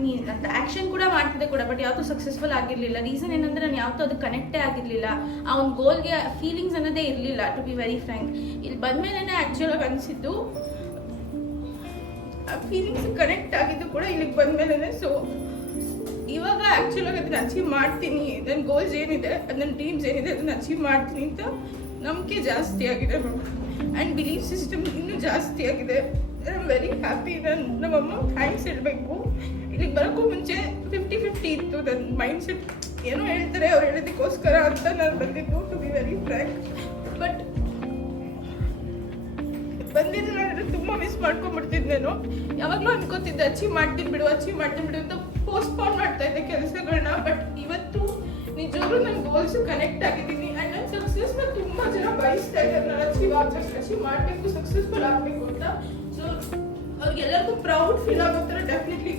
ಮಾಡ್ತೀನಿ ಅಂತ ಆ್ಯಕ್ಷನ್ ಕೂಡ ಮಾಡ್ತಿದ್ದೆ ಕೂಡ, ಬಟ್ ಯಾವತ್ತೂ ಸಕ್ಸಸ್ಫುಲ್ ಆಗಿರಲಿಲ್ಲ. ರೀಸನ್ ಏನಂದರೆ ನಾನು ಯಾವತ್ತೂ ಅದು ಕನೆಕ್ಟೇ ಆಗಿರಲಿಲ್ಲ, ಆ ಒಂದು ಗೋಲ್ಗೆ ಫೀಲಿಂಗ್ಸ್ ಅನ್ನೋದೇ ಇರಲಿಲ್ಲ, ಟು ಬಿ ವೆರಿ ಫ್ರ್ಯಾಂಕ್. ಇಲ್ಲಿ ಬಂದಮೇಲೆ ಆ್ಯಕ್ಚುಲಾಗಿ ಅನಿಸಿದ್ದು ಆ ಫೀಲಿಂಗ್ಸ್ ಕನೆಕ್ಟ್ ಆಗಿದ್ದು ಕೂಡ ಇಲ್ಲಿಗೆ ಬಂದಮೇಲೆ. ಸೊ ಇವಾಗ ಆ್ಯಕ್ಚುಲಾಗಿ ಅದನ್ನ ಅಚೀವ್ ಮಾಡ್ತೀನಿ, ನನ್ನ ಗೋಲ್ಸ್ ಏನಿದೆ, ನನ್ನ ಡ್ರೀಮ್ಸ್ ಏನಿದೆ ಅದನ್ನು ಅಚೀವ್ ಮಾಡ್ತೀನಿ ಅಂತ ನಂಬಿಕೆ ಜಾಸ್ತಿ ಆಗಿದೆ ಆ್ಯಂಡ್ ಬಿಲೀಫ್ ಸಿಸ್ಟಮ್ ಇನ್ನೂ ಜಾಸ್ತಿ ಆಗಿದೆ. I am very happy. ನಮ್ಮಮ್ಮ ಥ್ಯಾಂಕ್ಸ್ ಹೇಳಬೇಕು. ಇಲ್ಲಿಗೆ ಬರೋಕ್ಕೂ ಮುಂಚೆ 50-50 ಇತ್ತು ನನ್ನ ಮೈಂಡ್ ಸೆಟ್. ಏನೋ ಹೇಳ್ತಾರೆ ಅವ್ರು ಹೇಳೋದಕ್ಕೋಸ್ಕರ ಅಂತ ನಾನು ಬಂದಿದ್ದು, to be very frank. But ಬಂದಿದ್ದು ನಾನು ತುಂಬ ಮಿಸ್ ಮಾಡ್ಕೊಂಡ್ಬಿಡ್ತಿದ್ದೇನೋ. ಯಾವಾಗಲೂ ಅನ್ಕೋತಿದ್ದೆ ಅಚೀವ್ ಮಾಡ್ತೀನಿ ಬಿಡು ಅಂತ ಪೋಸ್ಟ್ಪೋನ್ ಮಾಡ್ತಾ ಇದ್ದೆ ಕೆಲಸಗಳನ್ನ. ಬಟ್ ಇವತ್ತು ನಿಜವಾಗ್ಲೂ ನನ್ನ ಗೋಲ್ಸು ಕನೆಕ್ಟ್ ಆಗಿದ್ದೀನಿ ಆ್ಯಂಡ್ ನನ್ನ ಸಕ್ಸಸ್ನ ತುಂಬ ಜನ ಬಯಸ್ತಾ ಇದ್ದಾರೆ. ನಾನು ಅಚೀವ್ ಮಾಡಬೇಕು, ಸಕ್ಸಸ್ಫುಲ್ ಆಗಬೇಕು ಅಂತ. ಸೊ ಅವ್ರಿಗೆಲ್ಲರಿಗೂ ಪ್ರೌಡ್ ಫೀಲ್ ಆಗೋ ಥರ ಡೆಫಿನೆಟ್ಲಿ